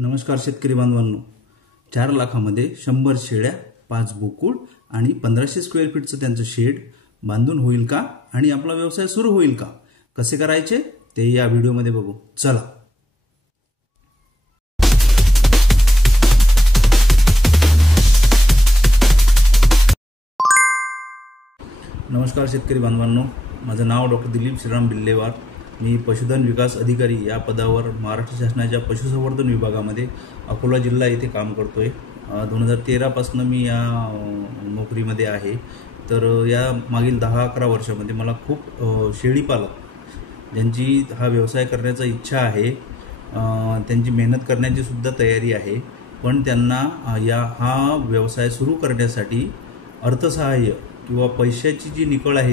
नमस्कार शेतकरी बांधवांनो, 4 लाखामध्ये 100 शेळ्या, 5 बोकुड आणि 1500 स्क्वेअर फीटचं त्यांचं शेड बांधून होईल का आणि आपला व्यवसाय सुरू होईल का? कसे करायचे ते या व्हिडिओमध्ये बघू. चला. नमस्कार शेतकरी बांधवांनो, माझं नाव डॉक्टर दिलीप श्रीराम बिल्लेवार. मी पशुधन विकास अधिकारी या पदावर महाराष्ट्र शासनाच्या पशुसंवर्धन विभागामध्ये अकोला जिल्हा येथे काम करतोय. 2013 पासून मी या नोकरीमध्ये आहे. तर या मागील 10-11 वर्षामध्ये मला खूप शेळी पालक ज्यांची हा व्यवसाय करण्याचा इच्छा आहे, त्यांची मेहनत करण्याची सुद्धा तयारी आहे, पण त्यांना हा व्यवसाय सुरू करण्यासाठी अर्थसहाय्य किंवा पैशाची जी निकळ आहे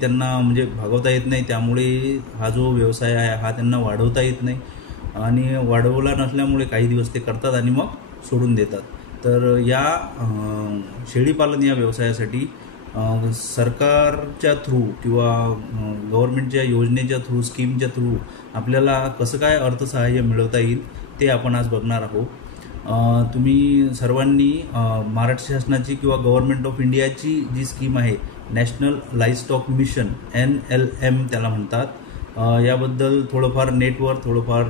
त्यांना म्हणजे भागवता येत नाही. त्यामुळे हा जो व्यवसाय आहे हा त्यांना वाढवता येत नाही आणि वाढवला नसल्यामुळे काही दिवस ते करतात आणि मग सोडून देतात. तर या शेळीपालन या व्यवसायासाठी सरकारच्या थ्रू किंवा गव्हर्नमेंटच्या योजनेच्या थ्रू, स्कीमच्या थ्रू आपल्याला कसं काय अर्थसहाय्य मिळवता येईल ते आपण आज बघणार आहोत. तुम्ही सर्वांनी महाराष्ट्र शासनाची किंवा गव्हर्नमेंट ऑफ इंडियाची जी स्कीम आहे, नॅशनल लाईव्हस्टॉक मिशन, NLM त्याला म्हणतात, याबद्दल थोडंफार नेटवर, थोडंफार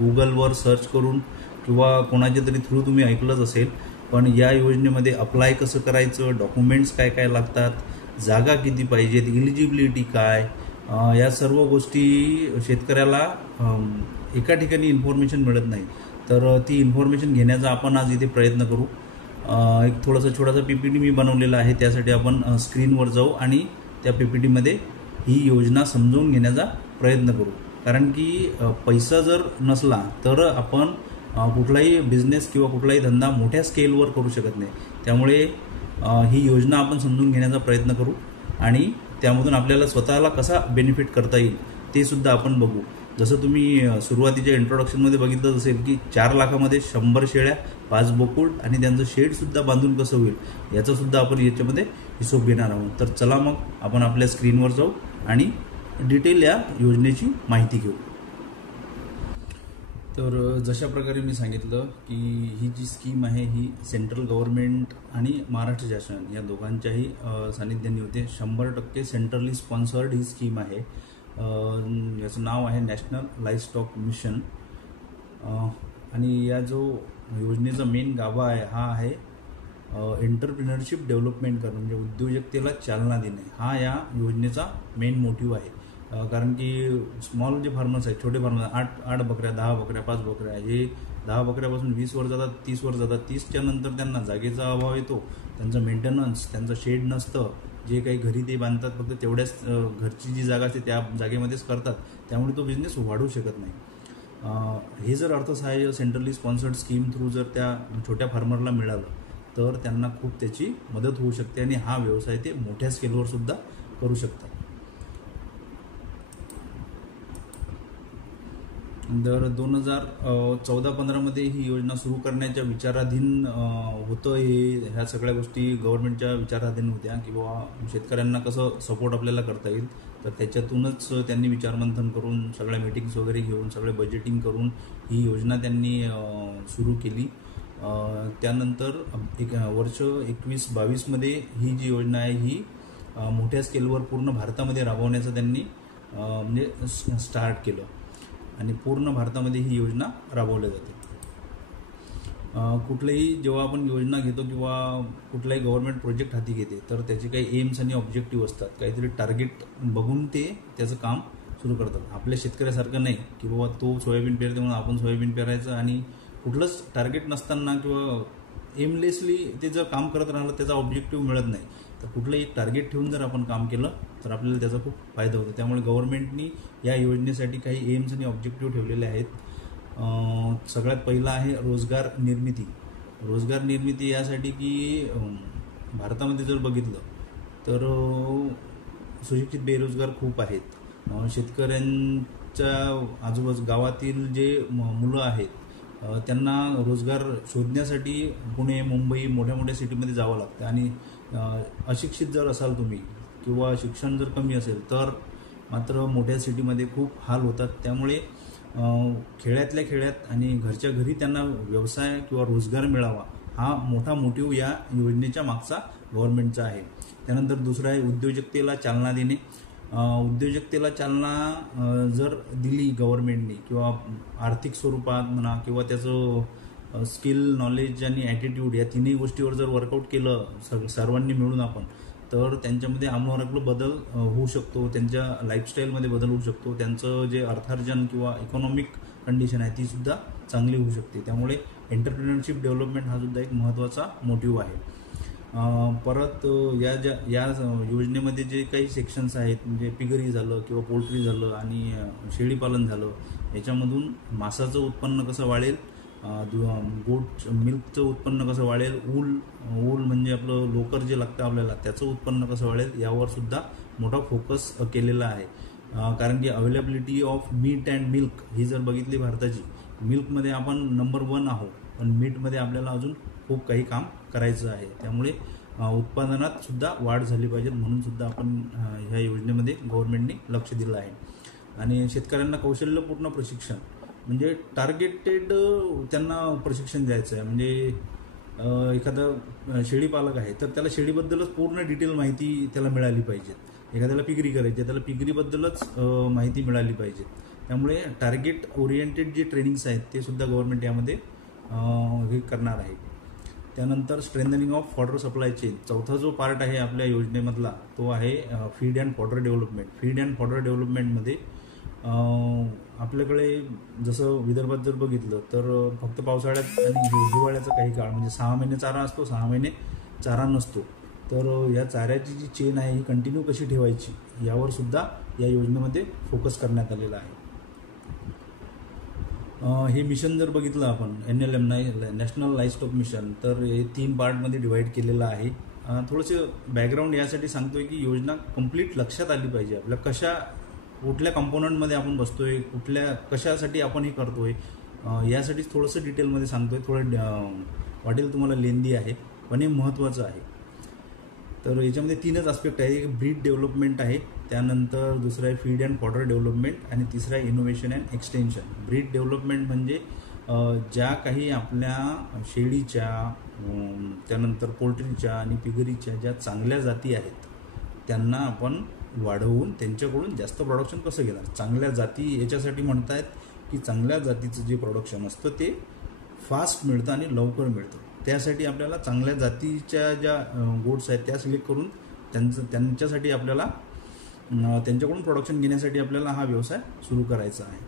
गुगलवर सर्च करून किंवा कोणाच्या तरी थ्रू तुम्ही ऐकलंच असेल. पण या योजनेमध्ये अप्लाय कसं करायचं, डॉक्युमेंट्स काय काय लागतात, जागा किती पाहिजेत, इलिजिबिलिटी काय, या सर्व गोष्टी शेतकऱ्याला एका ठिकाणी इन्फॉर्मेशन मिळत नाही. तर ती इन्फॉर्मेशन घेण्याचा आपण आज इथे प्रयत्न करू. एक छोटासा PPT मी बनवलेला आहे. त्यासाठी आपण स्क्रीनवर जाऊ आणि त्या PPTमध्ये ही योजना समजून घेण्याचा प्रयत्न करू. कारण की पैसा जर नसला तर आपण कुठलाही बिझनेस किंवा कुठलाही धंदा मोठ्या स्केलवर करू शकत नाही. त्यामुळे ही योजना आपण समजून घेण्याचा प्रयत्न करू आणि त्यामधून आपल्याला स्वतःला कसा बेनिफिट करता येईल ते सुद्धा आपण बघू. जसं तुम्ही सुरुवातीच्या इंट्रोडक्शनमध्ये बघितलं असेल की 4 लाखामध्ये 100 शेळ्या, 5 बोकुड आणि त्यांचं शेडसुद्धा बांधून कसं होईल याचासुद्धा आपण याच्यामध्ये हिशोब घेणार आहोत. तर चला मग आपण आपल्या स्क्रीनवर जाऊ आणि डिटेल या योजनेची माहिती घेऊ. तर जशा प्रकारे मी सांगितलं की ही जी स्कीम आहे ही सेंट्रल गव्हर्नमेंट आणि महाराष्ट्र शासन या दोघांच्याही सानिध्याने होते. 100% सेंट्रली स्पॉन्सर्ड ही स्कीम आहे. याचं नाव आहे नॅशनल लाईव्हस्टॉक मिशन. आणि या जो योजनेचा मेन गाभा आहे हा आहे एंटरप्रिनरशिप डेव्हलपमेंट करणं, म्हणजे उद्योजकतेला चालना देणे, हा या योजनेचा मेन मोटिव्ह आहे. कारण की स्मॉल जे फार्मर्स आहेत, छोटे फार्मर्स, 8 बकऱ्या, 10 बकऱ्या, 5 बकऱ्या, हे 10 बकऱ्यापासून 20 वर जातात, 30 वर जातात. 30च्या नंतर त्यांना जागेचा अभाव येतो, त्यांचं मेंटेनन्स, त्यांचं शेड नसतं, जे काही घरी ते बांधतात फक्त तेवढ्याच घरची जी जागा असते त्या जागेमध्येच करतात. त्यामुळे तो बिझनेस वाढू शकत नाही. हे जर अर्थसहाय्य सेंट्रली स्पॉन्सर्ड स्कीम थ्रू जर त्या छोट्या फार्मरला मिळालं तर त्यांना खूप त्याची मदत होऊ शकते आणि हा व्यवसाय ते मोठ्या स्केलवर सुद्धा करू शकतात. तर 2014-15 मध्ये ही योजना सुरू करण्याच्या विचाराधीन होतं. ह्या सगळ्या गोष्टी गव्हर्नमेंटच्या विचाराधीन होत्या की बाबा शेतकऱ्यांना कसं सपोर्ट आपल्याला करता येईल. तर त्याच्यातूनच त्यांनी विचारमंथन करून, सगळ्या मीटिंग्स वगैरे घेऊन, सगळे बजेटिंग करून ही योजना त्यांनी सुरू केली. त्यानंतर वर्ष 21-22 मध्ये ही जी योजना आहे ही मोठ्या स्केलवर पूर्ण भारतामध्ये राबवण्याचं त्यांनी म्हणजे स्टार्ट केलं आणि पूर्ण भारतामध्ये ही योजना राबवली जाते. कुठल्याही जेव्हा आपण योजना घेतो किंवा कुठलाही गव्हर्नमेंट प्रोजेक्ट हाती घेते तर त्याचे काही एम्स आणि ऑब्जेक्टिव्ह असतात, काहीतरी टार्गेट बघून ते त्याचं काम सुरू करतात. आपल्या शेतकऱ्यासारखं नाही की बाबा तो सोयाबीन पेरते म्हणून आपण सोयाबीन पेरायचं आणि कुठलंच टार्गेट नसताना किंवा एमलेसली ते जर काम करत राहिलं त्याचा ऑब्जेक्टिव्ह मिळत नाही. तर कुठलंही एक टार्गेट ठेवून जर आपण काम केलं तर आपल्याला त्याचा खूप फायदा होतो. त्यामुळे गव्हर्नमेंटनी या योजनेसाठी काही एम्स आणि ऑब्जेक्टिव्ह ठेवलेले आहेत. सगळ्यात पहिला आहे रोजगार निर्मिती. रोजगार निर्मिती यासाठी की भारतामध्ये जर बघितलं तर सुशिक्षित बेरोजगार खूप आहेत. शेतकऱ्यांच्या आजूबाजू गावातील जे मुलं आहेत त्यांना रोजगार शोधण्यासाठी पुणे, मुंबई, मोठ्या सिटीमध्ये जावं लागतं आणि अशिक्षित जर असाल तुम्ही किंवा शिक्षण जर कमी असेल तर मात्र मोठ्या सिटीमध्ये खूप हाल होतात. त्यामुळे खेड्यातल्या खेड्यात आणि घरच्या घरी त्यांना व्यवसाय किंवा रोजगार मिळावा, हा मोठा मोटिव्ह या योजनेच्या मागचा गव्हर्नमेंटचा आहे. त्यानंतर दुसरं आहे उद्योजकतेला चालना देणे. उद्योजकतेला चालना जर दिली गव्हर्नमेंटने किंवा आर्थिक स्वरूपात म्हणा किंवा त्याचं स्किल, नॉलेज आणि ॲटिट्यूड या तिन्ही गोष्टीवर जर वर्कआउट केलं सर्वांनी मिळून आपण, तर त्यांच्यामध्ये आमूलाग्र बदल होऊ शकतो, त्यांच्या लाईफस्टाईलमध्ये बदल होऊ शकतो, त्यांचं जे अर्थार्जन किंवा इकॉनॉमिक कंडिशन आहे ती सुद्धा चांगली होऊ शकते. त्यामुळे एंटरप्रिनरशिप डेव्हलपमेंट हा सुद्धा एक महत्त्वाचा मोटिव्ह आहे. परत या योजनेमध्ये जे काही सेक्शन्स आहेत, म्हणजे पिगरी झालं किंवा पोल्ट्री झालं आणि शेळीपालन झालं, याच्यामधून मांसाचं उत्पन्न कसं वाढेल, गोट मिल्कचं उत्पन्न कसं वाढेल, ऊल म्हणजे आपलं लोकर जे लागतं आपल्याला त्याचं उत्पन्न कसं वाढेल, यावर सुद्धा मोठा फोकस केलेला आहे. कारण की availability of meat and milk ही जर बघितली भारताची, मिल्कमध्ये आपण नंबर 1 आहोत, पण मीटमध्ये आपल्याला अजून खूप काही काम करायचं आहे. त्यामुळे उत्पादनात सुद्धा वाढ झाली पाहिजे, म्हणून सुद्धा आपण ह्या योजनेमध्ये गव्हर्नमेंटने लक्ष दिलं आहे. आणि शेतकऱ्यांना कौशल्यपूर्ण प्रशिक्षण म्हणजे टार्गेटेड त्यांना प्रशिक्षण द्यायचं आहे. म्हणजे एखादा शेळीपालक आहे तर त्याला शेळीबद्दलच पूर्ण डिटेल माहिती त्याला मिळाली पाहिजे. एखाद्याला पिगरी करायची आहे त्याला पिगरीबद्दलच माहिती मिळाली पाहिजे. त्यामुळे टार्गेट ओरिएंटेड जे ट्रेनिंग्स आहेत ते सुद्धा गव्हर्नमेंट यामध्ये हे करणार आहे. त्यानंतर strengthening of fodder supply chain, चौथा जो पार्ट आहे आपल्या योजनेमधला तो आहे feed and fodder development. Feed and fodder डेव्हलपमेंटमध्ये आपल्याकडे जसं विदर्भात जर बघितलं तर फक्त पावसाळ्यात आणि हिवाळ्याचा काही काळ म्हणजे 6 महिने चारा असतो, 6 महिने चारा नसतो. तर या चाऱ्याची जी चेन आहे ही कंटिन्यू कशी ठेवायची यावर सुद्धा या योजनेमध्ये फोकस करण्यात आलेला आहे. हे मिशन जर बघितलं आपण NLM नॅशनल लाईव्हस्टॉक मिशन, तर हे 3 पार्टमध्ये डिवाईड केलेलं आहे. थोडंसं बॅकग्राऊंड यासाठी सांगतोय की योजना कंप्लीट लक्षात आली पाहिजे आपल्या, कुठल्या कंपोनंटमध्ये आपण बसतोय, कशासाठी आपण हे करतोय, यासाठी थोडंसं डिटेलमध्ये सांगतोय. थोडं वाटेल तुम्हाला लेंदी आहे पण हे महत्त्वाचं आहे. तर याच्यामध्ये 3च आस्पेक्ट आहे. एक ब्रीड डेव्हलपमेंट आहे, त्यानंतर दुसरं आहे फीड अँड फॉडर डेव्हलपमेंट आणि तिसरं आहे innovation and extension. Breed development म्हणजे ज्या काही आपल्या शेळीच्या, त्यानंतर पोल्ट्रीच्या आणि पिगरीच्या ज्या चांगल्या जाती आहेत त्यांना आपण वाढवून त्यांच्याकडून जास्त प्रोडक्शन कसं घेणार. चांगल्या जाती याच्यासाठी म्हणतायत की चांगल्या जातीचं जे प्रोडक्शन असतं ते फास्ट मिळतं आणि लवकर मिळतं. त्यासाठी आपल्याला चांगल्या जातीच्या ज्या गोट्स आहेत त्या सिलेक्ट करून त्यांच्यासाठी आपल्याला त्यांच्याकडून प्रोडक्शन घेण्यासाठी आपल्याला हा व्यवसाय सुरू करायचा आहे.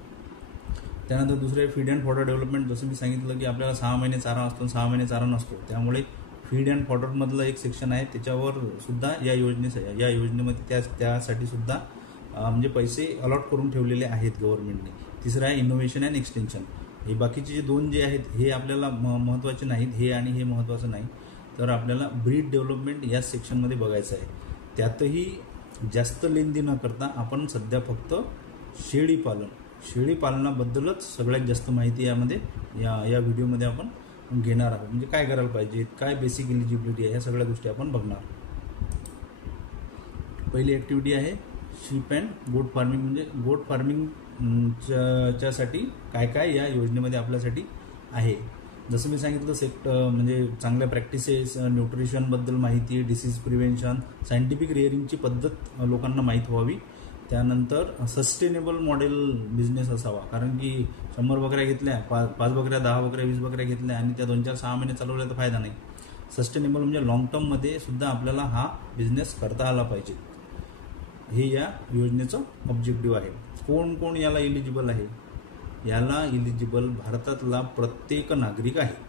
त्यानंतर दुसरे फीड अँड फॉडर डेव्हलपमेंट, जसं मी सांगितलं की आपल्याला 6 महिने चारा असतो, 6 महिने चारा नसतो. त्यामुळे फीड अँड फॉडरमधलं एक सेक्शन आहे, त्याच्यावर सुद्धा या योजनेमध्ये त्यासाठी सुद्धा म्हणजे पैसे अलॉट करून ठेवलेले आहेत गव्हर्नमेंटने. तिसरं आहे इनोव्हेशन अँड एक्सटेन्शन. हे बाकीचे जे 2 जे आहेत हे आपल्याला महत्त्वाचे नाहीत, हे आणि हे महत्त्वाचं नाही. तर आपल्याला ब्रीड डेव्हलपमेंट या सेक्शनमध्ये बघायचं आहे. त्यातही जास्त लेनदी न करता आपण सध्या फक्त शेळीपालनाबद्दलच सगळ्यात जास्त माहिती यामध्ये या व्हिडिओमध्ये आपण घेणार आहोत. म्हणजे काय करायला पाहिजे, काय बेसिक एलिजिबिलिटी आहे, ह्या सगळ्या गोष्टी आपण बघणार. पहिली ॲक्टिव्हिटी आहे शीप अँड गोट फार्मिंग. म्हणजे गोट फार्मिंग च्यासाठी काय काय या योजनेमध्ये आपल्यासाठी आहे. जसं मी सांगितलं म्हणजे चांगल्या प्रॅक्टिसेस, न्यूट्रिशनबद्दल माहिती, डिसीज प्रिव्हेन्शन, सायंटिफिक रिअरिंगची पद्धत लोकांना माहीत व्हावी. त्यानंतर सस्टेनेबल मॉडेल बिझनेस असावा. कारण की 100 बकऱ्या घेतल्या, 5 बकऱ्या, 10 बकऱ्या, 20 बकऱ्या घेतल्या आणि त्या 2-4-6 महिने चालवल्या तर फायदा नाही. सस्टेनेबल म्हणजे लॉंग टर्ममध्ये सुद्धा आपल्याला हा बिझनेस करता आला पाहिजे. हे या योजनेचं ऑब्जेक्टिव्ह आहे. कोण कोण याला इलिजिबल आहे? याला इलिजिबल भारतातला प्रत्येक नागरिक आहे.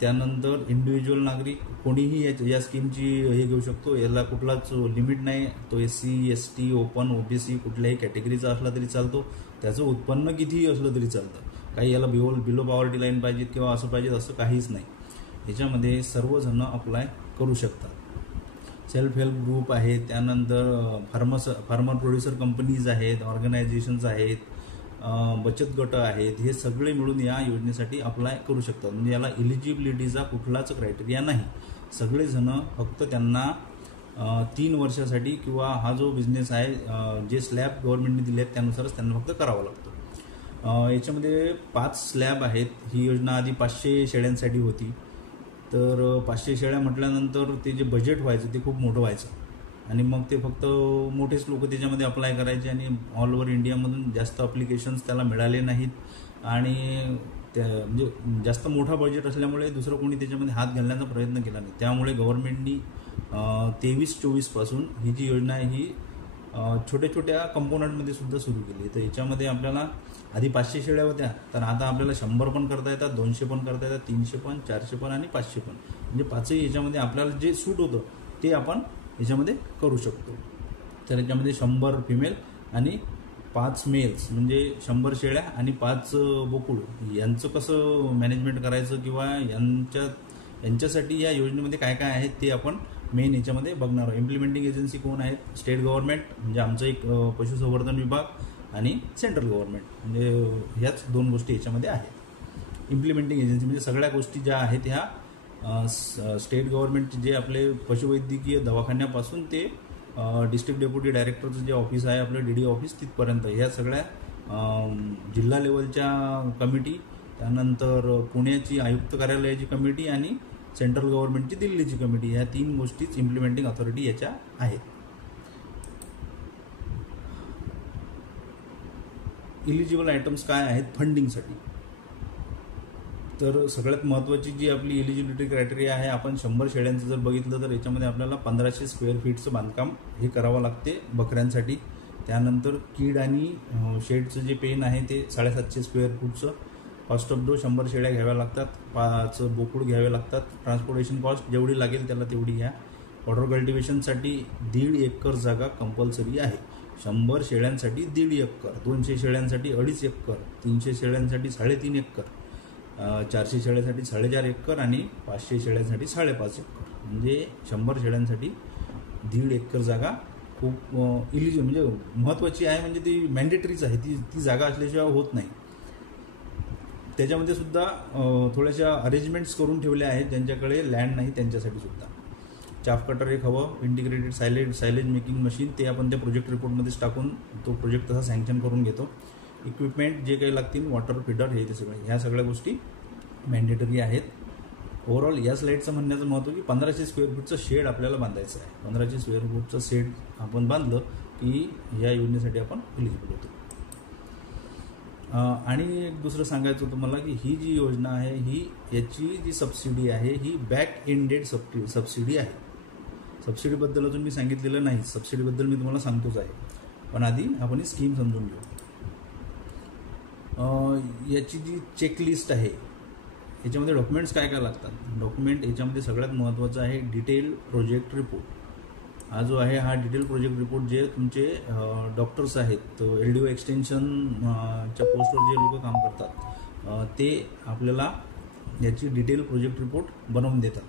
त्यानंतर इंडिव्हिज्युअल नागरिक कोणीही या स्कीमची हे घेऊ शकतो. याला कुठलाच लिमिट नाही. तो SC, ST, ओपन, OBC कुठल्याही कॅटेगरीचा असला तरी चालतो. त्याचं उत्पन्न कितीही असलं तरी चालतं. काही याला बिलो पॉवर्टी लाईन पाहिजेत किंवा असं पाहिजेत असं काहीच नाही. याच्यामध्ये सर्वजण अप्लाय करू शकतात. सेल्फ हेल्प ग्रुप आहे, त्यानंतर फार्मर प्रोड्युसर कंपनीज आहेत, ऑर्गनायझेशन्स आहेत, बचत गट आहेत. हे सगळे मिळून या योजनेसाठी अप्लाय करू शकतात. म्हणजे याला इलिजिबिलिटीचा कुठलाच क्रायटेरिया नाही. सगळेजण फक्त त्यांना 3 वर्षासाठी किंवा हा जो बिझनेस आहे जे स्लॅब गव्हर्नमेंटने दिले आहेत त्यानुसारच त्यांना फक्त करावा लागतो. याच्यामध्ये 5 स्लॅब आहेत. ही योजना आधी 500 शेळ्यांसाठी होती. तर 500 शेळ्या म्हटल्यानंतर ते जे बजेट व्हायचं ते खूप मोठं व्हायचं आणि मग ते फक्त मोठेच लोक त्याच्यामध्ये अप्लाय करायचे आणि ऑल ओव्हर इंडियामधून जास्त अप्लिकेशन्स त्याला मिळाले नाहीत आणि त्या म्हणजे जास्त मोठा बजेट असल्यामुळे दुसरं कोणी त्याच्यामध्ये हात घालण्याचा प्रयत्न केला नाही. त्यामुळे गव्हर्नमेंटनी 23-24 पासून ही जी योजना आहे ही छोट्या छोट्या कंपोनंटमध्ये सुद्धा सुरू केली. तर याच्यामध्ये आपल्याला आधी 500 शेळ्या होत्या, तर आता आपल्याला 100 पण करता येतात, 200 पण करता येतात, 300 पण, 400 पण आणि 500 पण. म्हणजे 5ही याच्यामध्ये आपल्याला जे सूट होतं ते आपण याच्यामध्ये करू शकतो. तर याच्यामध्ये 100 फिमेल आणि 5 मेल्स म्हणजे 100 शेळ्या आणि 5 बोकुड यांचं कसं मॅनेजमेंट करायचं किंवा यांच्यासाठी या योजनेमध्ये काय काय आहेत ते आपण मेन याच्यामध्ये बघणार आहोत. इम्प्लिमेंटिंग एजन्सी कोण आहेत? स्टेट गव्हर्नमेंट म्हणजे आमचं एक पशुसंवर्धन विभाग आणि सेंट्रल गव्हर्नमेंट म्हणजे ह्याच 2 गोष्टी याच्यामध्ये आहेत. इम्प्लिमेंटिंग एजन्सी म्हणजे सगळ्या गोष्टी ज्या आहेत ह्या स्टेट गव्हर्नमेंट जे आपले पशुवैद्यकीय दवाखान्यापासून ते डिस्ट्रिक्ट डेप्युटी डायरेक्टरचं जे ऑफिस आहे आपलं DD ऑफिस तिथपर्यंत ह्या सगळ्या जिल्हा लेवलच्या कमिटी, त्यानंतर पुण्याची आयुक्त कार्यालयाची कमिटी आणि सेंट्रल गव्हर्नमेंटची दिल्लीची कमिटी, ह्या 3 गोष्टीच इम्प्लिमेंटिंग अथॉरिटी याच्या आहेत. इलिजिबल आयटम्स काय आहेत फंडिंगसाठी? तर सगळ्यात महत्त्वाची जी आपली एलिजिबिलिटी क्रायटेरिया आहे, आपण 100 शेळ्यांचं जर बघितलं तर याच्यामध्ये आपल्याला 1500 स्क्वेअर फीटचं बांधकाम हे करावं लागते बकऱ्यांसाठी. त्यानंतर कीड आणि शेडचं जे पेन आहे ते 750 स्क्वेअर फूटचं. कॉस्ट ऑफ डो 100 शेळ्या घ्याव्या लागतात, 5 बोकुड घ्यावे लागतात. ट्रान्सपोर्टेशन कॉस्ट जेवढी लागेल त्याला तेवढी घ्या. वॉटर कल्टिवेशनसाठी 1.5 एकर जागा कंपल्सरी आहे. 100 शेळ्यांसाठी 1.5 एकर, 200 शेळ्यांसाठी 2.5 एकर, 300 शेळ्यांसाठी 3.5 एकर, 400 शेळ्यांसाठी 4.5 एकर आणि 500 शेळ्यांसाठी 5.5 एकर. म्हणजे 100 शेळ्यांसाठी 1.5 एकर जागा खूप म्हणजे महत्त्वाची आहे. म्हणजे ती मॅन्डेटरीच आहे, ती जागा असल्याशिवाय होत नाही. त्याच्यामध्ये सुद्धा थोड्याशा अरेंजमेंट्स करून ठेवल्या आहेत ज्यांच्याकडे लँड नाही त्यांच्यासाठी सुद्धा. चाफ कटर एक हवं, इंटिग्रेटेड सायलेज मेकिंग मशीन, ते आपण त्या प्रोजेक्ट रिपोर्टमध्येच टाकून तो प्रोजेक्ट तसा सँक्शन करून घेतो. इक्विपमेंट जे काही लागतील, वॉटर फीडर हे ते सगळे, ह्या सगळ्या गोष्टी मॅन्डेटरी आहेत. ओव्हरऑल या स्लाईडचं म्हणण्याचं महत्त्व की 1500 स्क्वेअर फूटचं शेड आपल्याला बांधायचं आहे. 1500 स्क्वेअर फूटचं शेड आपण बांधलं की या योजनेसाठी आपण एलिजिबल होतो. आणि एक दुसरं सांगायचं होतं मला की ही जी योजना आहे ही याची जी सबसिडी आहे ही बॅक एंडेड सबसिडी आहे. सबसिडीबद्दल अजून मी सांगितलेलं नाही, सबसिडीबद्दल मी तुम्हाला सांगतोच आहे, पण आधी आपण ही स्कीम समजून घेऊ. याची जी चेकलिस्ट आहे याच्यामध्ये डॉक्युमेंट्स काय काय लागतात. डॉक्युमेंट याच्यामध्ये सगळ्यात महत्त्वाचं आहे डिटेल प्रोजेक्ट रिपोर्ट. हा जो आहे हा डिटेल प्रोजेक्ट रिपोर्ट जे तुमचे डॉक्टर्स आहेत, LDO एक्सटेन्शनच्या पोस्टवर जे लोक काम करतात ते आपल्याला याची डिटेल प्रोजेक्ट रिपोर्ट बनवून देतात.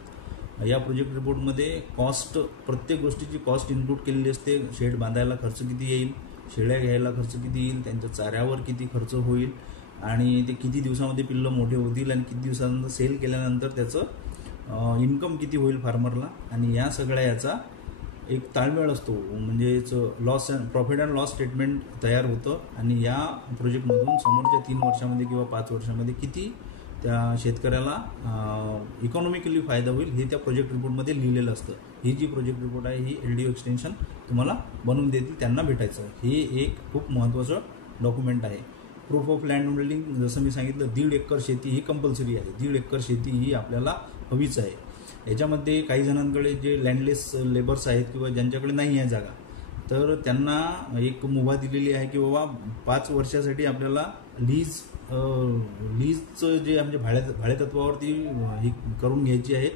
या प्रोजेक्ट रिपोर्टमध्ये कॉस्ट, प्रत्येक गोष्टीची कॉस्ट इन्क्लूड केलेली असते. शेड बांधायला खर्च किती येईल, शेळ्या घ्यायला खर्च किती येईल, त्यांच्या चाऱ्यावर किती खर्च होईल आणि ते किती दिवसामध्ये पिल्लं मोठे होतील आणि किती दिवसानंतर सेल केल्यानंतर त्याचं इन्कम किती होईल फार्मरला. आणि या सगळ्या याचा एक ताळमेळ असतो, म्हणजेच प्रॉफिट अँड लॉस स्टेटमेंट तयार होतं आणि या प्रोजेक्टमधून समोरच्या 3 वर्षामध्ये किंवा 5 वर्षामध्ये किती त्या शेतकऱ्याला इकॉनॉमिकली फायदा होईल हे त्या प्रोजेक्ट रिपोर्टमध्ये लिहिलेलं असतं. ही जी प्रोजेक्ट रिपोर्ट आहे ही LDO एक्सटेन्शन तुम्हाला बनवून देतील, त्यांना भेटायचं. हे एक खूप महत्त्वाचं डॉक्युमेंट आहे. प्रूफ ऑफ लँड होल्डिंग, जसं मी सांगितलं 1.5 एकर शेती ही कंपल्सरी आहे. 1.5 एकर शेती ही आपल्याला हवीच आहे. याच्यामध्ये काही जणांकडे जे लँडलेस लेबर्स आहेत किंवा ज्यांच्याकडे नाही आहे जागा, तर त्यांना एक मुभा दिलेली आहे की बाबा 5 वर्षासाठी आपल्याला लीजचं जे म्हणजे भाडेतत्वावरती ही करून घ्यायची आहे.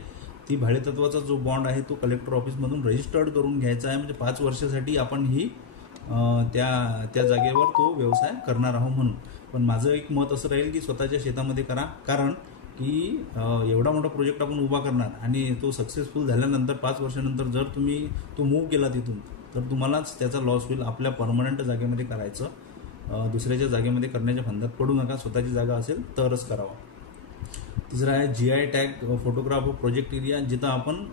ती भाडेतत्वाचा जो बॉन्ड आहे तो कलेक्टर ऑफिसमधून रजिस्टर्ड करून घ्यायचा आहे. म्हणजे 5 वर्षासाठी आपण ही त्या जागेवर तो व्यवसाय करणार आहोत म्हणून. पण माझं एक मत असं राहील की स्वतःच्या शेतामध्ये करा, कारण की एवढा मोठा प्रोजेक्ट आपण उभा करणार आणि तो सक्सेसफुल झाल्यानंतर 5 वर्षानंतर जर तुम्ही तो मूव्ह केला तिथून तर तुम्हालाच त्याचा लॉस होईल. आपल्या परमनंट जागेमध्ये करायचं, दुसऱ्याच्या जागेमध्ये करण्याच्या फंदात पडू नका. स्वतःची जागा असेल तरच करावा. तिसरा आहे GI tag photograph of project area, जिथं आपण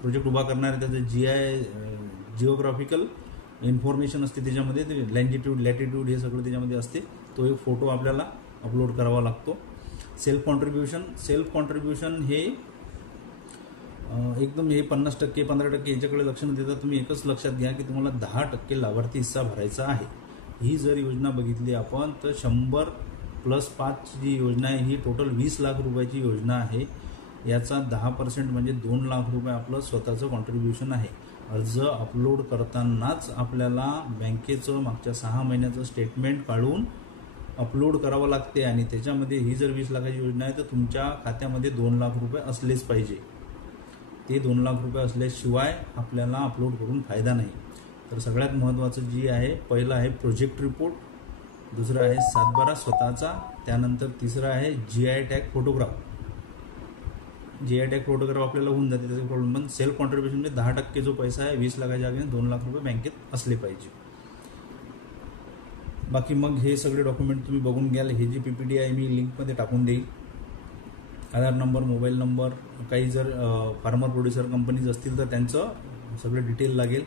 प्रोजेक्ट उभा करणार आहे त्याचं GI जिओग्राफिकल इन्फॉर्मेशन असते त्याच्यामध्ये, ते लँजिट्यूड लॅटिट्यूड हे सगळं त्याच्यामध्ये असते. तो एक फोटो आपल्याला अपलोड करावा लागतो. सेल्फ कॉन्ट्रीब्युशन हे एकदम हे 50% 15% याच्याकडे लक्ष न देता तुम्ही एकच लक्षात घ्या की तुम्हाला 10% लाभार्थी हिस्सा भरायचा आहे. ही जर योजना बघितली आपण तर 100+5 जी योजना आहे ही टोटल 20 लाख रुपयाची योजना आहे. याचा 10% म्हणजे 2 लाख रुपये आपलं स्वतःचं कॉन्ट्रीब्युशन आहे. अर्ज अपलोड करतानाच आपल्याला बँकेचं मागच्या 6 महिन्याचं स्टेटमेंट काढून अपलोड करावं लागते आणि त्याच्यामध्ये ही जर 20 लाखाची योजना आहे तर तुमच्या खात्यामध्ये 2 लाख रुपये असलेच पाहिजे. ते 2 लाख रुपये असल्याशिवाय आपल्याला अपलोड करून फायदा नाही. तर सगळ्यात महत्त्वाचं जी आहे, पहिलं आहे प्रोजेक्ट रिपोर्ट, दुसरं आहे 7/12 स्वतःचा, त्यानंतर तिसरं आहे GI tag photograph. GI tag photograph आपल्याला होऊन जाते त्याचा प्रॉब्लेम, पण सेल्फ कॉन्ट्रीब्युशनमध्ये 10% जो पैसा आहे 20 लाखाच्या अगेन्स्ट 2 लाख रुपये बँकेत असले पाहिजे. बाकी मग हे सगळे डॉक्युमेंट तुम्ही बघून घ्याल. हे जी PPT आहे मी लिंकमध्ये टाकून देईल. आधार नंबर, मोबाईल नंबर, काही जर फार्मर प्रोड्युसर कंपनीज असतील तर त्यांचं सगळं डिटेल लागेल.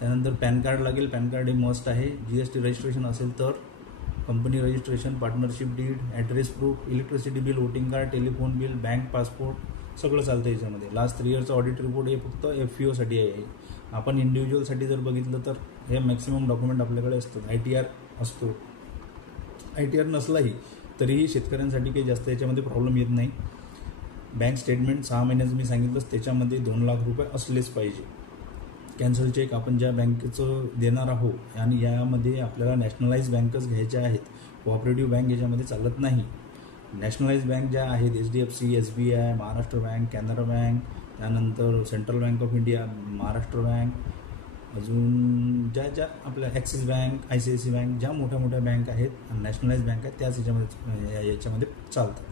त्यानंतर पॅन कार्ड लागेल, पॅन कार्ड हे मस्ट आहे. GST रजिस्ट्रेशन असेल तर, company registration, partnership deed, address proof, electricity bill, voting card, telephone bill, bank passport सगळं चालतं याच्यामध्ये. लास्ट 3 इयरचं ऑडिट रिपोर्ट हे फक्त FPOसाठी आहे. आपण इंडिव्हिज्युअलसाठी जर बघितलं तर हे मॅक्सिमम डॉक्युमेंट आपल्याकडे असतात. ITR असतो. ITR नसलाही तरीही शेतकऱ्यांसाठी काही जास्त याच्यामध्ये प्रॉब्लेम येत नाही. बँक स्टेटमेंट 6 महिन्याचं मी सांगितलंच, त्याच्यामध्ये 2 लाख रुपये असलेच पाहिजे. कॅन्सल चेक आपण ज्या बँकेचं देणार आहोत आणि यामध्ये आपल्याला नॅशनलाइज बँकच घ्यायच्या आहेत. कोऑपरेटिव्ह बँक याच्यामध्ये चालत नाही. नॅशनलाइज बँक ज्या आहेत HDFC, SBI, Maharashtra bank, Canara bank, त्यानंतर central bank of India, Maharashtra bank, अजून ज्या आपल्या ॲक्सिस बँक, ICICI बँक, ज्या मोठ्या मोठ्या बँक आहेत नॅशनलाइज बँक आहेत त्याच याच्यामध्ये चालतं.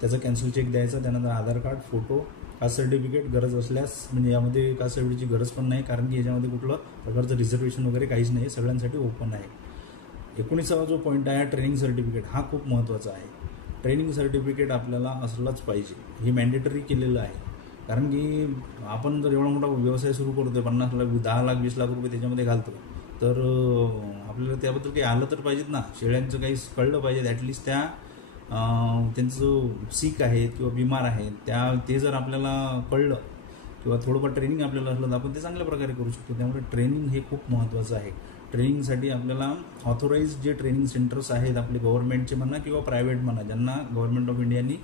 त्याचा कॅन्सल चेक द्यायचा. त्यानंतर आधार कार्ड, फोटो, कास्ट सर्टिफिकेट गरज असल्यास, म्हणजे यामध्ये कास्ट सर्टिफिकेटची गरज पण नाही कारण की याच्यामध्ये कुठलं प्रकारचं रिझर्वेशन वगैरे काहीच नाही, सगळ्यांसाठी ओपन आहे. 19वा जो पॉईंट आहे ट्रेनिंग सर्टिफिकेट, हा खूप महत्त्वाचा आहे. ट्रेनिंग सर्टिफिकेट आपल्याला असलंच पाहिजे, हे मॅन्डेटरी केलेलं आहे. कारण की आपण जर एवढा मोठा व्यवसाय सुरू करतो, 50 लाख, 10 लाख, 20 लाख रुपये त्याच्यामध्ये घालतो, तर आपल्याला त्याबद्दल काही आलं तर पाहिजेत ना, शेळ्यांचं काही कळलं पाहिजे. ॲटलिस्ट त्यांचं सीक आहेत किंवा बिमार आहेत ते जर आपल्याला कळलं किंवा थोडंफार ट्रेनिंग आपल्याला असलं तर आपण ते चांगल्या प्रकारे करू शकतो. त्यामुळे ट्रेनिंग हे खूप महत्त्वाचं आहे. ट्रेनिंगसाठी आपल्याला ऑथोराईज जे ट्रेनिंग सेंटर्स आहेत आपले गव्हर्नमेंटचे म्हणा किंवा प्रायव्हेट म्हणा, ज्यांना गव्हर्नमेंट ऑफ इंडियानी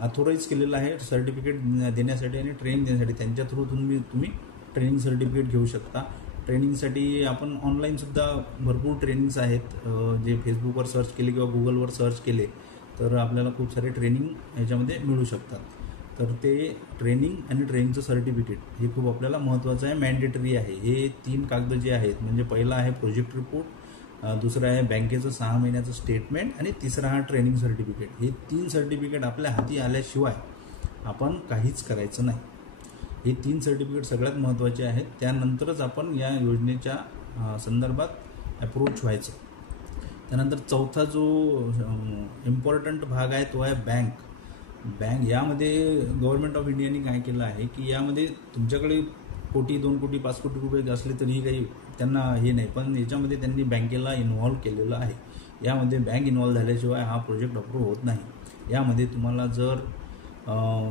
ऑथोराईज केलेलं आहे सर्टिफिकेट देण्यासाठी आणि ट्रेनिंग देण्यासाठी, त्यांच्या थ्रू तुम्ही ट्रेनिंग सर्टिफिकेट घेऊ शकता. ट्रेनिंगसाठी आपण ऑनलाईनसुद्धा भरपूर ट्रेनिंग्स आहेत, जे फेसबुकवर सर्च केले किंवा गुगलवर सर्च केले तर आपल्याला खूप सारे ट्रेनिंग ह्याच्यामध्ये मिळू शकतात. तर ते ट्रेनिंग आणि ट्रेनिंगचं सर्टिफिकेट हे खूप आपल्याला महत्त्वाचं आहे, मॅन्डेटरी आहे. हे 3 कागद जे आहेत, म्हणजे पहिला आहे प्रोजेक्ट रिपोर्ट, दुसरं आहे बँकेचं 6 महिन्याचं स्टेटमेंट आणि तिसरा हा ट्रेनिंग सर्टिफिकेट. हे 3 सर्टिफिकेट आपल्या हाती आल्याशिवाय आपण काहीच करायचं नाही. हे 3 सर्टिफिकेट सगळ्यात महत्त्वाचे आहेत. त्यानंतरच आपण या योजनेच्या संदर्भात अप्रोच व्हायचं. त्यानंतर चौथा जो इम्पॉर्टंट भाग आहे तो आहे बँक. यामध्ये गव्हर्नमेंट ऑफ इंडियाने काय केलं आहे की यामध्ये तुमच्याकडे कोटी, 2 कोटी, 5 कोटी रुपये असले तरीही काही त्यांना हे नाही, पण याच्यामध्ये त्यांनी बँकेला इन्व्हॉल्व केलेलं आहे. यामध्ये बँक इन्व्हॉल्व झाल्याशिवाय हा प्रोजेक्ट अप्रूव्ह होत नाही. यामध्ये तुम्हाला जर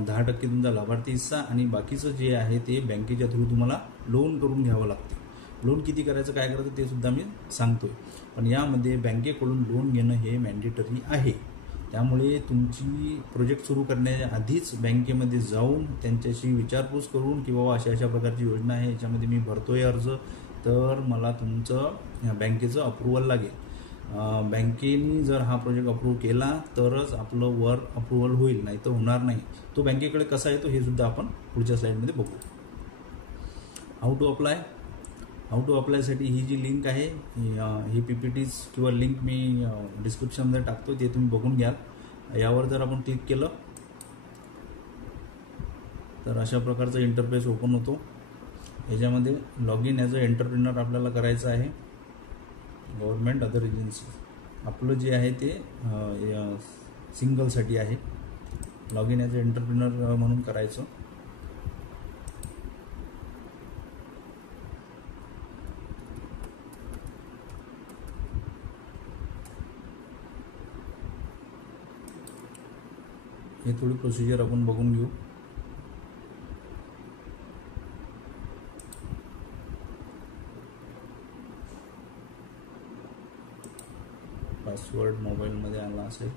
10% तुमचा लाभार्थी हिस्सा आणि बाकीचं जे आहे ते बँकेच्या थ्रू तुम्हाला लोन करून घ्यावं लागते. लोन किती करायचं, काय करायचं ते सुद्धा मी सांगतोय, पण यामध्ये बँकेकडून लोन घेणं हे मॅन्डेटरी आहे. त्यामुळे तुमची प्रोजेक्ट सुरू करण्याच्या आधीच बँकेमध्ये जाऊन त्यांच्याशी विचारपूस करून की बाबा अशा प्रकारची योजना आहे, याच्यामध्ये मी भरतोय अर्ज, तर मला तुमचं बँकेचं अप्रुव्हल लागेल. बँकेने जर हा प्रोजेक्ट अप्रूव्ह केला तरच आपलं वर्क अप्रुव्हल होईल, नाही तर होणार नाही. तो बँकेकडे कसा येतो हे सुद्धा आपण पुढच्या स्लाईडमध्ये बघू. हाऊ टू अप्लायसाठी ही जी लिंक आहे ही PPTs किंवा लिंक मी डिस्क्रिप्शनमध्ये टाकतो, ते तुम्ही बघून घ्याल. यावर जर आपण क्लिक केलं तर अशा प्रकारचा इंटरफेस ओपन होतो. याच्यामध्ये log in as a entrepreneur आपल्याला करायचं आहे. गव्हर्नमेंट अदर एजन्सी आपलं जे आहे ते सिंगलसाठी आहे. Log in as a entrepreneur म्हणून करायचं. हे थोडी प्रोसिजर आपण बघून घेऊ. पासवर्ड मोबाईलमध्ये आला असेल.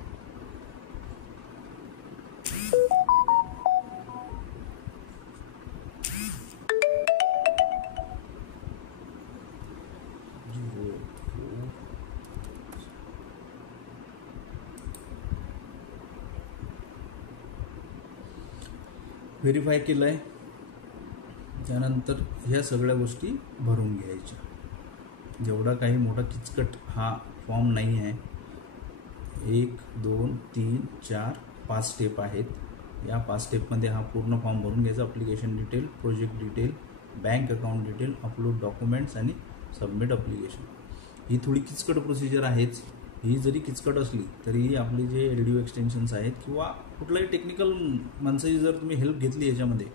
व्हेरीफाय केलं आहे. त्यानंतर ह्या सगळ्या गोष्टी भरून घ्यायच्या. जेवढा काही मोठा किचकट हा फॉर्म नाही आहे. 1 2 3 4 5 स्टेप आहेत. या 5 स्टेपमध्ये हा पूर्ण फॉर्म भरून घ्यायचा. Application detail, project detail, bank account detail, upload documents आणि सबमिट अप्लिकेशन. ही थोडी किचकट प्रोसिजर आहेच. ही जरी किचकट असली तरीही आपले जे LDO एक्सटेन्शन्स आहेत किंवा कुठलाही टेक्निकल माणसाची जर तुम्ही हेल्प घेतली याच्यामध्ये,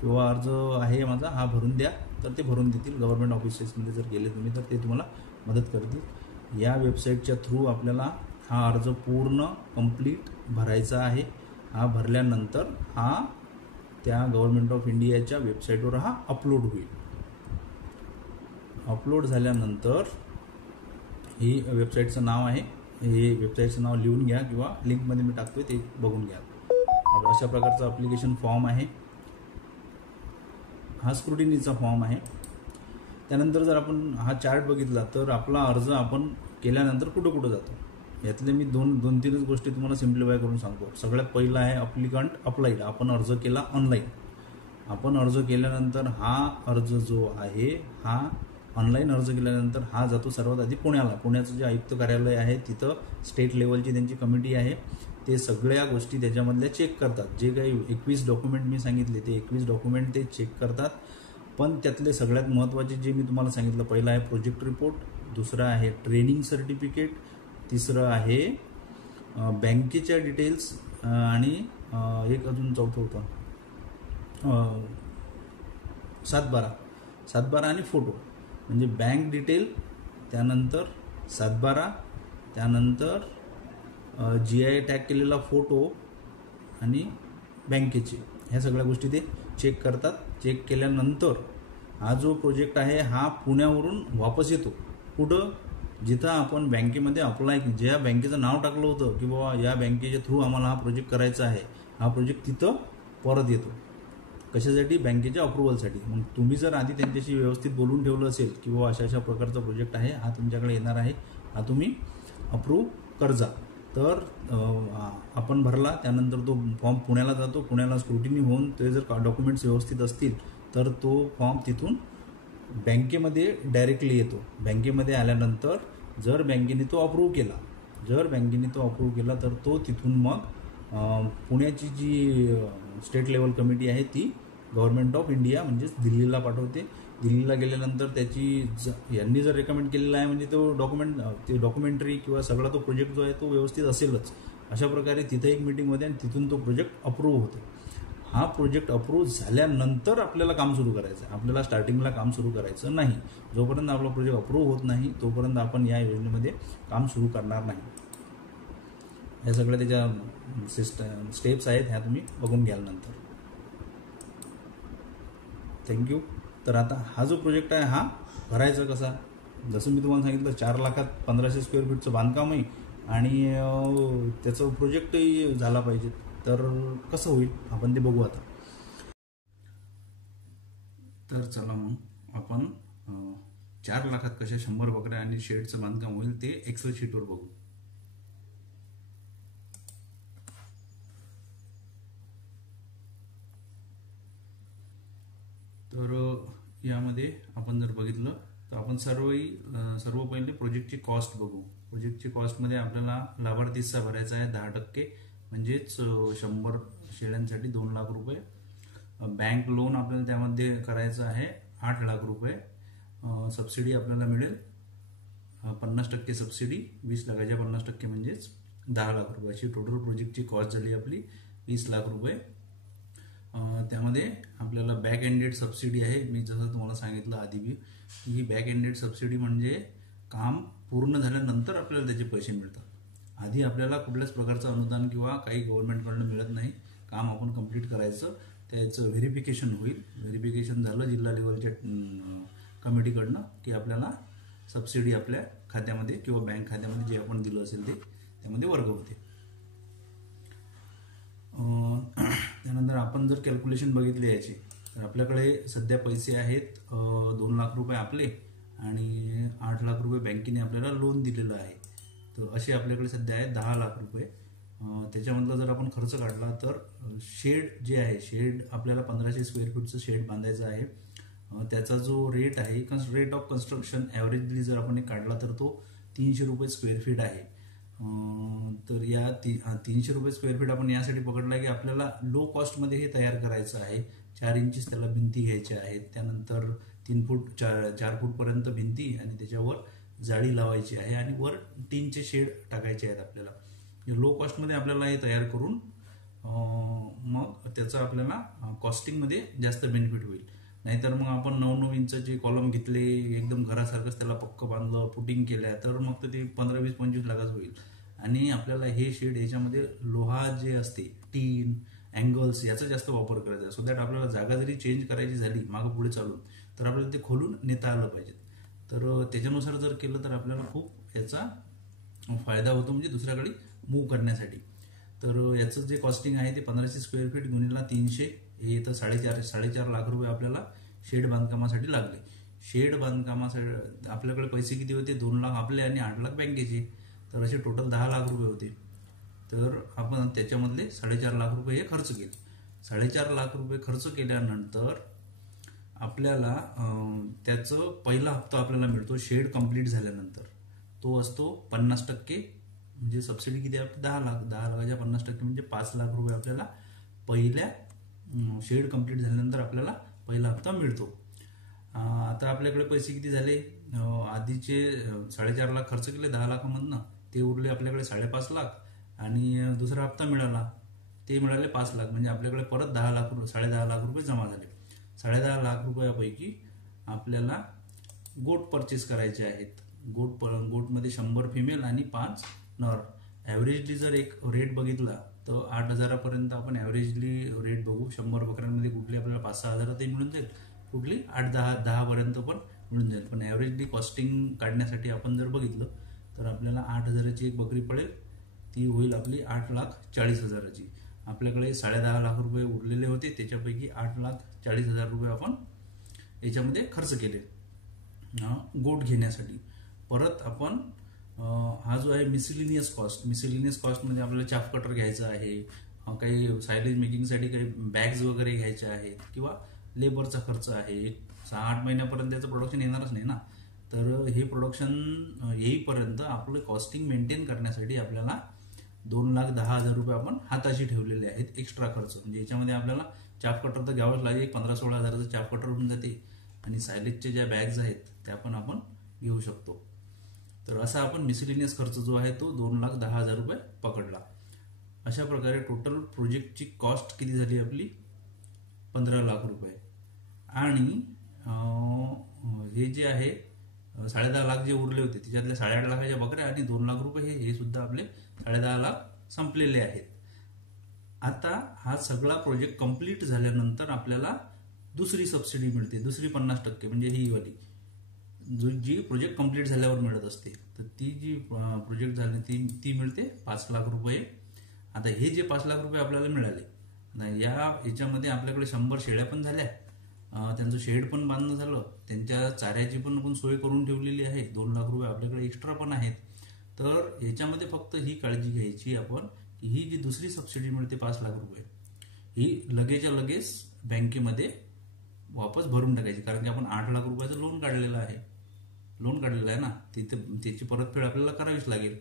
किंवा अर्ज आहे माझा हा भरून द्या, तर ते भरून देतील. गव्हर्नमेंट ऑफिसेसमध्ये जर गेले तुम्ही तर ते तुम्हाला मदत करतील. या वेबसाईटच्या थ्रू आपल्याला हा अर्ज पूर्ण कंप्लीट भरायचा आहे. हा भरल्यानंतर हा त्या गव्हर्नमेंट ऑफ इंडियाच्या वेबसाईटवर हा अपलोड होईल. अपलोड झाल्यानंतर ही वेबसाईटचं नाव आहे. हे वेबसाईटचं नाव लिहून घ्या किंवा लिंकमध्ये मी टाकतोय ते बघून घ्या. अशा प्रकारचा ॲप्लिकेशन फॉर्म आहे. हा स्क्रुटिनीचा फॉर्म आहे. त्यानंतर जर आपण हा चार्ट बघितला तर आपला अर्ज आपण केल्यानंतर कुठं कुठं जातो यातले मी दोन तीनच गोष्टी तुम्हाला सिम्प्लिफाय करून सांगतो. सगळ्यात पहिला आहे अप्लिकंट अप्लाइड. आपण अर्ज केला ऑनलाईन. आपण अर्ज केल्यानंतर हा अर्ज जो आहे हा ऑनलाईन अर्ज केल्यानंतर हा जातो सर्वात आधी पुण्याला. पुण्याचं जे आयुक्त कार्यालय आहे तिथं स्टेट लेवलची त्यांची कमिटी आहे. ते सगळ्या गोष्टी त्याच्यामधल्या चेक करतात. जे काही 21 डॉक्युमेंट मी सांगितले ते 21 डॉक्युमेंट ते चेक करतात. पण त्यातले सगळ्यात महत्त्वाचे जे मी तुम्हाला सांगितलं, पहिलं आहे प्रोजेक्ट रिपोर्ट, दुसरं आहे ट्रेनिंग सर्टिफिकेट, तिसरं आहे बँकेच्या डिटेल्स आणि एक अजून चौथं होतं 7/12 आणि फोटो. म्हणजे बँक डिटेल, त्यानंतर 7/12, त्यानंतर GI टॅग केलेला फोटो आणि बँकेचे, ह्या सगळ्या गोष्टी ते चेक करतात. चेक केल्यानंतर हा जो प्रोजेक्ट आहे हा पुण्यावरून वापस येतो. कुठं? जिथं आपण बँकेमध्ये अप्लाय, ज्या बँकेचं नाव टाकलं होतं की बाबा या बँकेच्या थ्रू आम्हाला हा प्रोजेक्ट करायचा आहे, हा प्रोजेक्ट तिथं परत येतो. कशासाठी? बँकेच्या अप्रुव्हलसाठी. मग तुम्ही जर आधी त्यांच्याशी व्यवस्थित बोलून ठेवलं असेल की बाबा अशा प्रोजेक्ट आहे, हा तुमच्याकडे येणार आहे, हा तुम्ही अप्रूव्ह करजा, तर आपण भरला. त्यानंतर तो फॉर्म पुण्याला जातो. पुण्याला स्क्रुटिनी होऊन ते जर डॉक्युमेंट्स व्यवस्थित असतील तर तो फॉर्म तिथून बँकेमध्ये डायरेक्टली येतो. बँकेमध्ये आल्यानंतर जर बँकेने तो अप्रूव्ह केला, तर तो तिथून मग पुण्याची जी स्टेट लेवल कमिटी आहे ती गव्हर्नमेंट ऑफ इंडिया म्हणजेच दिल्लीला पाठवते. दिल्लीला गेल्यानंतर त्याची यांनी जर रेकमेंड केलेला आहे म्हणजे तो डॉक्युमेंटरी किंवा सगळा तो प्रोजेक्ट जो आहे तो व्यवस्थित असेलच. अशा प्रकारे तिथं एक मीटिंगमध्ये आणि तिथून तो प्रोजेक्ट अप्रूव्ह होतो. हा प्रोजेक्ट अप्रूव्ह झाल्यानंतर आपल्याला काम सुरू करायचं आहे. आपल्याला स्टार्टिंगला काम सुरू करायचं नाही. जोपर्यंत आपला प्रोजेक्ट अप्रूव्ह होत नाही तोपर्यंत आपण या योजनेमध्ये काम सुरू करणार नाही. ह्या सगळ्या त्याच्या स्टेप्स आहेत, ह्या तुम्ही बघून घ्याल नंतर. थँक्यू. तर आता हा जो प्रोजेक्ट आहे हा भरायचा कसा? जसं मी तुम्हाला सांगितलं 4 लाखात 1500 स्क्वेअर फीटचं बांधकामही आणि त्याचं प्रोजेक्टही झाला पाहिजे. तर कसं होईल आपण ते बघू आता. तर चला मग आपण 4 लाखात कशा 100 बकऱ्या आणि शेडचं बांधकाम होईल ते एक्सेल शीटवर बघू. तर यामध्ये आपण जर बघितलं तर आपण सर्व पहिले प्रोजेक्टची कॉस्ट बघू. प्रोजेक्टची कॉस्टमध्ये आपल्याला लाभार्थीचा भरायचा आहे 10%, म्हणजेच 100 शेळ्यांसाठी 2 लाख रुपये. बँक लोन आपल्याला त्यामध्ये करायचं आहे 8 लाख रुपये. सबसिडी आपल्याला मिळेल 50% सबसिडी, 20 लाखाच्या 50% म्हणजेच 10 लाख रुपये अशी टोटल प्रोजेक्टची कॉस्ट झाली आपली 20 लाख रुपये. त्यामध्ये आपल्याला बॅक एंडेड सबसिडी आहे. मी जसं तुम्हाला सांगितलं आधी बी, ही बॅक एंडेड सबसिडी म्हणजे काम पूर्ण झाल्यानंतर आपल्याला त्याचे पैसे मिळतात. आधी आपल्याला कुठल्याच प्रकारचं अनुदान किंवा काही गव्हर्नमेंटकडून मिळत नाही. काम आपण कंप्लीट करायचं, त्याचं व्हेरिफिकेशन होईल. व्हेरिफिकेशन झालं जिल्हा लेवलच्या कमिटीकडनं की आपल्याला सबसिडी आपल्या खात्यामध्ये किंवा बँक खात्यामध्ये जे आपण दिलं असेल ते त्यामध्ये वर्ग होते. त्यानंतर आपण जर कॅल्क्युलेशन बघितले याचे, तर आपल्याकडे सध्या पैसे आहेत 2 लाख रुपये आपले आणि 8 लाख रुपये बँकेने आपल्याला लोन दिलेलं आहे. तर असे आपल्याकडे सध्या आहे 10 लाख रुपये. त्याच्यामधला जर आपण खर्च काढला तर शेड जे आहे, शेड आपल्याला 1500 स्क्वेअर फीटचं शेड बांधायचं आहे. त्याचा जो रेट आहे, रेट ऑफ कन्स्ट्रक्शन ॲव्हरेजली जर आपण काढला तर तो 300 रुपये स्क्वेअर फीट आहे. तर या 300 रुपये स्क्वेअर फीट आपण यासाठी पकडला की आपल्याला लो कॉस्टमध्ये हे तयार करायचं आहे. 4 इंचेस त्याला भिंती घ्यायच्या आहेत, त्यानंतर 3 फूट 4 फूटपर्यंत भिंती आणि त्याच्यावर जाळी लावायची आहे आणि वर टीनचे शेड टाकायचे आहेत आपल्याला. लो कॉस्टमध्ये आपल्याला हे तयार करून मग त्याचं आपल्याला कॉस्टिंगमध्ये जास्त बेनिफिट होईल. नाहीतर मग आपण 9-9 इंचाचे कॉलम घेतले, एकदम घरासारखंच त्याला पक्क बांधलं, पुटिंग केल्या, तर मग ते 15-20-25 लाखाचं होईल. आणि आपल्याला हे शेड याच्यामध्ये लोहा जे असते, टीन, अँगल्स याचा जास्त वापर करायचा आहे. सो दॅट आपल्याला जागा जरी चेंज करायची झाली मागं पुढे चालून तर आपल्याला ते खोलून नेता आलं पाहिजे. तर त्याच्यानुसार जर केलं तर आपल्याला खूप याचा फायदा होतो, म्हणजे दुसऱ्याकडे मूव्ह करण्यासाठी. तर याचं जे कॉस्टिंग आहे ते 1500 स्क्वेअर फीट गुणिले 300 हे तर 4.5 लाख रुपये आपल्याला शेड बांधकामासाठी लागले. शेड बांधकामासाठी आपल्याकडे पैसे किती होते? 2 लाख आपले आणि 8 लाख बँकेचे. तर असे टोटल 10 लाख रुपये होते. तर आपण त्याच्यामधले 4.5 लाख रुपये हे खर्च केले. 4.5 लाख रुपये खर्च केल्यानंतर आपल्याला त्याचं पहिला हप्ता आपल्याला मिळतो शेड कंप्लीट झाल्यानंतर. तो असतो 50%. म्हणजे सबसिडी किती आहे? 10 लाख. 10 लाखाच्या 50% म्हणजे 5 लाख रुपये आपल्याला पहिल्या शेड कंप्लीट झाल्यानंतर आपल्याला पहिला हप्ता मिळतो. आता आपल्याकडे पैसे किती झाले? आधीचे 4.5 लाख खर्च केले 10 लाखामधनं, ते उरले आपल्याकडे 5.5 लाख आणि दुसरा हप्ता मिळाला ते मिळाले 5 लाख. म्हणजे आपल्याकडे परत 10 लाख रुपये 10.5 लाख रुपये जमा झाले. 10.5 लाख रुपयापैकी आपल्याला गोट परचेस करायचे आहेत. गोटमध्ये 100 फिमेल आणि 5 नर. ॲव्हरेजली जर एक रेट बघितला तर 8,000पर्यंत आपण ॲव्हरेजली रेट बघू. 100 बकऱ्यांमध्ये कुठली आपल्याला 5-6 हजारातही मिळून जाईल, कुठली 8-10 पर्यंत पण मिळून जाईल. पण ॲव्हरेजली कॉस्टिंग काढण्यासाठी आपण जर बघितलं तर आपल्याला 8,000ची एक बकरी पडेल, ती होईल आपली 8,40,000ची. आपल्याकडे 10.5 लाख रुपये उरलेले होते, त्याच्यापैकी 8,40,000 रुपये आपण याच्यामध्ये खर्च केले गोट घेण्यासाठी. परत आपण हा जो आहे मिसलिनियस कॉस्ट म्हणजे आपल्याला चाफ कटर घ्यायचा आहे, काही सायलेज मेकिंगसाठी काही बॅग्स वगैरे घ्यायच्या आहेत, किंवा लेबरचा खर्च आहे. 6-8 महिन्यापर्यंत त्याचं प्रोडक्शन येणारच नाही ना. तर हे प्रोडक्शन येईपर्यंत आपलं कॉस्टिंग मेंटेन करण्यासाठी आपल्याला 2,10,000 रुपये आपण हाताशी ठेवलेले आहेत एक्स्ट्रा खर्च. म्हणजे याच्यामध्ये आपल्याला चाफ कटर तर घ्यावंच लागेल. 15-16 हजाराचं चाफ कटर होऊन जाते आणि सायलेजच्या ज्या बॅग्स आहेत त्या पण आपण घेऊ शकतो. तर असा आपण मिसलिनियस खर्च जो आहे तो 2,10,000 रुपये पकडला. अशा प्रकारे टोटल प्रोजेक्टची कॉस्ट किती झाली आपली? 15 लाख रुपये. आणि हे जे आहे 10.5 लाख जे उरले होते त्याच्यातल्या 8.5 लाखाच्या बकऱ्या आणि 2 लाख रुपये हे सुद्धा आपले 10.5 लाख संपलेले आहेत. आता हा सगळा प्रोजेक्ट कंप्लीट झाल्यानंतर आपल्याला दुसरी सबसिडी मिळते, दुसरी 50%, म्हणजे ही वाली जी प्रोजेक्ट कंप्लीट झाल्यावर मिळत असते. तर ती जी प्रोजेक्ट झाली ती मिळते 5 लाख रुपये. आता हे जे 5 लाख रुपये आपल्याला मिळाले, याच्यामध्ये आपल्याकडे 100 शेळ्या पण झाल्या, त्यांचं शेड पण बांधणं झालं, त्यांच्या चाऱ्याची पण आपण सोय करून ठेवलेली आहे. 2 लाख रुपये आपल्याकडे एक्स्ट्रा पण आहेत. तर याच्यामध्ये फक्त ही काळजी घ्यायची आपण की ही जी दुसरी सबसिडी मिळते 5 लाख रुपये, ही लगेचच्या लगेच बँकेमध्ये वापस भरून टाकायची. कारण की आपण 8 लाख रुपयाचं लोन काढलेलं आहे ना, त्याची परतफेड आपल्याला करावीच लागेल.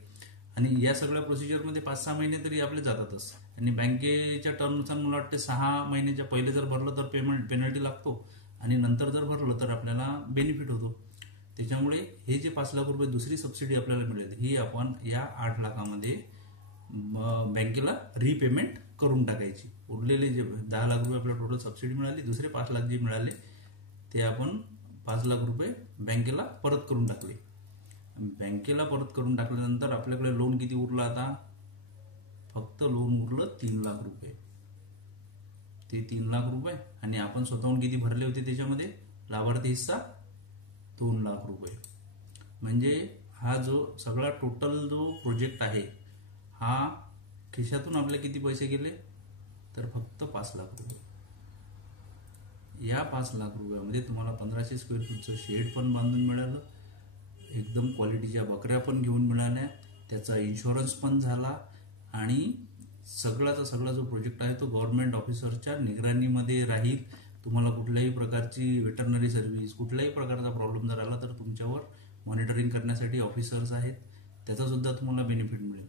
आणि या सगळ्या प्रोसिजरमध्ये 5-6 महिने तरी आपले जातातच. आणि बँकेच्या टर्मनुसार मला वाटते 6 महिन्याच्या पहिले जर भरलं तर पेनल्टी लागतो आणि नंतर जर भरलं तर आपल्याला बेनिफिट होतो. त्याच्यामुळे हे जे 5 लाख रुपये दुसरी सबसिडी आपल्याला मिळेल ही आपण या 8 लाखामध्ये बँकेला रिपेमेंट करून टाकायची. उरलेले जे 10 लाख रुपये आपल्याला टोटल सबसिडी मिळाली, दुसरे 5 लाख जे मिळाले ते आपण 5 लाख रुपये बँकेला परत करून टाकले. बँकेला परत करून टाकल्यानंतर आपल्याकडे लोन किती उरलं आता? फक्त लोन उरलं 3 लाख रुपये. ते 3 लाख रुपये आणि आपण स्वतःहून किती भरले होते त्याच्यामध्ये लाभार्थी हिस्सा? 2 लाख रुपये. म्हणजे हा जो सगळा टोटल जो प्रोजेक्ट आहे हा खिशातून आपले किती पैसे गेले? तर फक्त 5 लाख रुपये. या 5 लाख रुपयामध्ये तुम्हाला 1500 स्क्वेअर फूटचं शेड पण बांधून मिळालं, एकदम क्वालिटीच्या बकऱ्या पण घेऊन मिळाल्या, त्याचा इन्शुरन्स पण झाला आणि सगळाचा सगळा जो प्रोजेक्ट आहे तो गव्हर्नमेंट ऑफिसरच्या निगराणीमध्ये राहील. तुम्हाला कुठल्याही प्रकारची वेटरनरी सर्व्हिस, कुठल्याही प्रकारचा प्रॉब्लेम जर आला तर तुमच्यावर मॉनिटरिंग करण्यासाठी ऑफिसर्स आहेत, त्याचा सुद्धा तुम्हाला बेनिफिट मिळेल.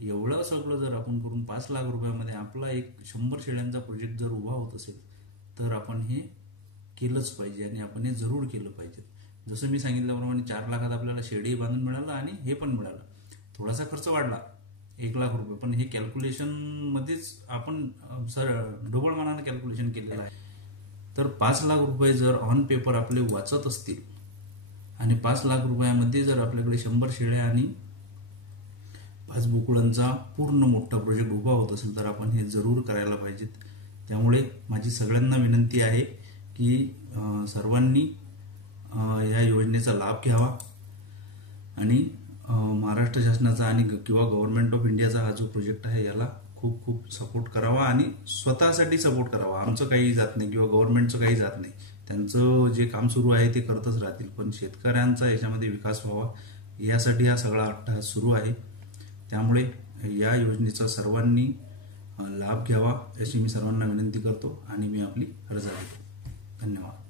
एवढं सगळं जर आपण करून 5 लाख रुपयामध्ये आपला एक 100 शेळ्यांचा प्रोजेक्ट जर उभा होत असेल तर आपण हे केलंच पाहिजे आणि आपण हे जरूर केलं पाहिजे. जसं मी सांगितल्याप्रमाणे 4 लाखात आपल्याला शेडही बांधून मिळालं आणि हे पण मिळालं. थोडासा खर्च वाढला 1 लाख रुपये, पण हे कॅल्क्युलेशनमध्येच आपण ढोबळ मनानं कॅल्क्युलेशन केलेलं आहे. तर 5 लाख रुपये जर ऑन पेपर आपले वाचत असतील आणि 5 लाख रुपयामध्ये जर आपल्याकडे 100 शेळ्या आणि 5 बोकुडांचा पूर्ण मोठा प्रोजेक्ट उभा होत असेल तर आपण हे जरूर करायला पाहिजेत. त्यामुळे माझी सगळ्यांना विनंती आहे की सर्वांनी या योजनेचा लाभ घ्यावा आणि महाराष्ट्र शासनाचा आणि किंवा गव्हर्नमेंट ऑफ इंडियाचा हा जो प्रोजेक्ट आहे याला खूप खूप सपोर्ट करावा आणि स्वतःसाठी सपोर्ट करावा. आमचं काही जात नाही किंवा गव्हर्नमेंटचं काही जात नाही, त्यांचं जे काम सुरू आहे ते करतच राहतील, पण शेतकऱ्यांचा याच्यामध्ये विकास व्हावा यासाठी हा सगळा अट्टहास सुरू आहे. त्यामुळे या योजनेचा सर्वांनी लाभ घ्यावा अशी मी सर्वांना विनंती करतो आणि मी आपली रजा देतो. धन्यवाद.